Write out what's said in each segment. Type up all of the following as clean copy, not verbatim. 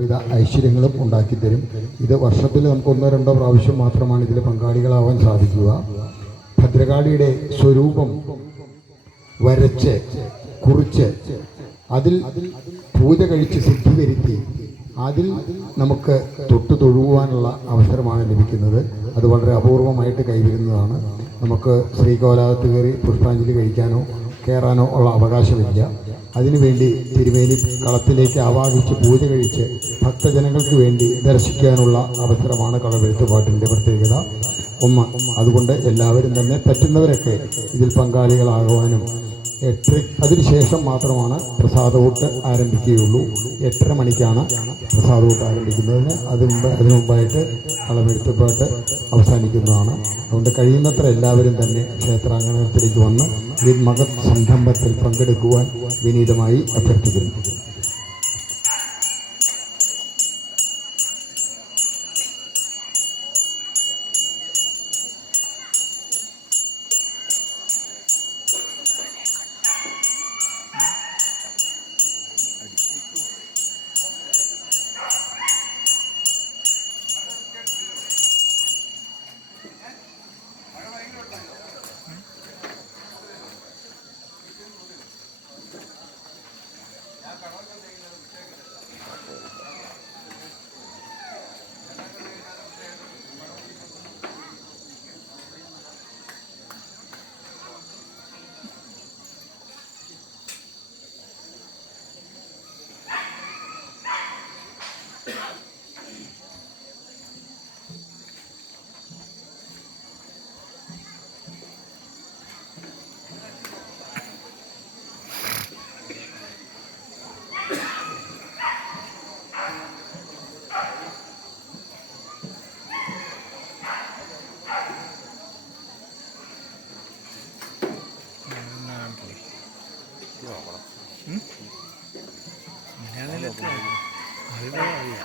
വിധ ഐശ്വര്യങ്ങളും ഉണ്ടാക്കിത്തരും. ഇത് വർഷത്തിൽ നമുക്ക് 1-2 പ്രാവശ്യം മാത്രമാണ് ഇതിൽ പങ്കാളികളാവാൻ സാധിക്കുക. ഭദ്രകാളിയുടെ സ്വരൂപം വരച്ച് കുറിച്ച് അതിൽ പൂജ കഴിച്ച് സിദ്ധി വരുത്തി അതിൽ നമുക്ക് തൊഴുവാനുള്ള അവസരമാണ് ലഭിക്കുന്നത്. അത് വളരെ അപൂർവമായിട്ട് കൈവരുന്നതാണ്. നമുക്ക് ശ്രീകോലാകത്ത് കയറി പുഷ്പാഞ്ജലി കഴിക്കാനോ കയറാനോ ഉള്ള അവകാശമില്ല. അതിനുവേണ്ടി തിരുമേനി കളത്തിലേക്ക് ആവാഹിച്ച് പൂജ കഴിച്ച് ഭക്തജനങ്ങൾക്ക് വേണ്ടി ദർശിക്കാനുള്ള അവസരമാണ് കളമെഴുത്തുപാട്ടിൻ്റെ പ്രത്യേകത. അതുകൊണ്ട് എല്ലാവരും തന്നെ പറ്റുന്നവരൊക്കെ ഇതിൽ പങ്കാളികളാകുവാനും അതിനുശേഷം മാത്രമാണ് പ്രസാദവൂട്ട് ആരംഭിക്കുകയുള്ളൂ. 8:30 മണിക്കാണ് പ്രസാദവൂട്ട് ആരംഭിക്കുന്നതിന് അതിനു മുമ്പായിട്ട് കളമെഴുത്തുപാട്ട് അവസാനിക്കുന്നതാണ്. അതുകൊണ്ട് കഴിയുന്നത്ര എല്ലാവരും തന്നെ ക്ഷേത്രാങ്കണത്തിലേക്ക് വന്ന് ഈ മഹത് സംരംഭത്തിൽ പങ്കെടുക്കുവാൻ വിനീതമായി അഭ്യർത്ഥിക്കുന്നു.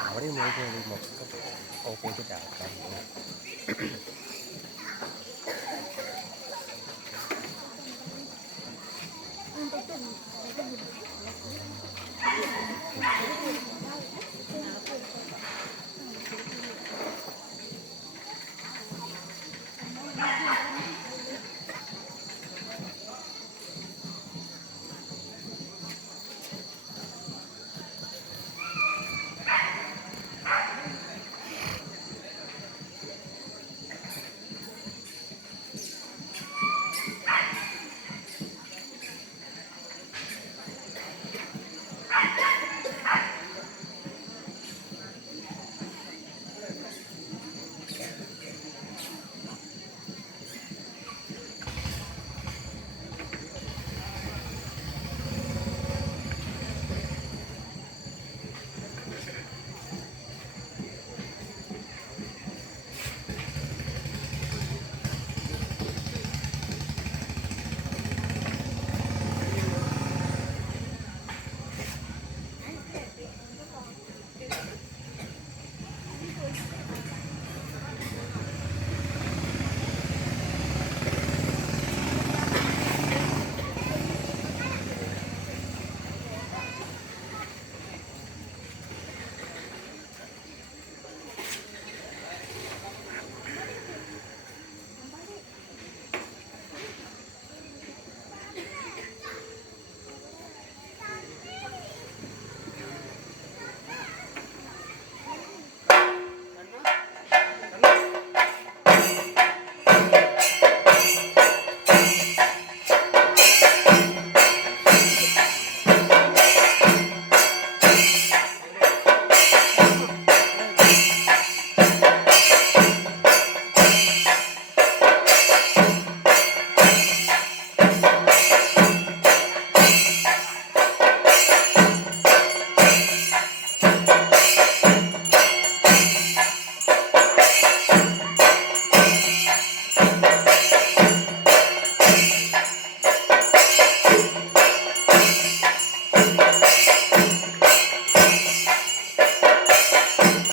അവിടെ മൊത്തം ഓപ്പോസിറ്റ് ആൾക്കാർ